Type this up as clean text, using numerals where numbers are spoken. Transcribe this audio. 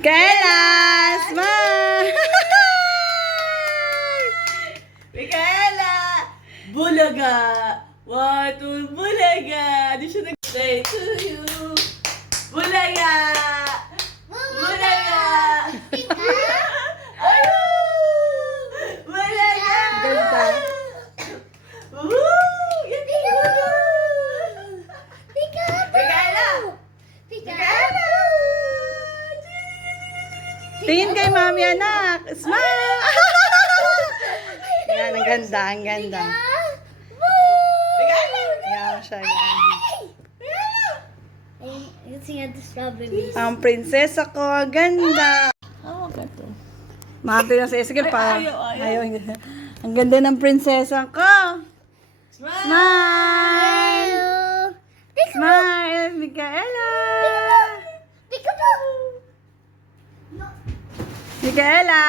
Micaela! Smile! Micaela! Bulaga! Bulaga! Di siya nag-say to you. Bulaga! Bulaga! Ayun! Bulaga! Ganda. Woo! Yan ka Micaela! Micaela! Tingin kay mami, anak. Smile! Yan, ang ganda, ang ganda. Micaela! Yan siya, yan. Sing at the strawberries. Ang prinsesa ko, ang ganda. Oh, gato. Mati na sa sige pa. Ay, ayaw. Ang ganda ng prinsesa ko. Smile! Smile! Smile, Micaela! Micaela!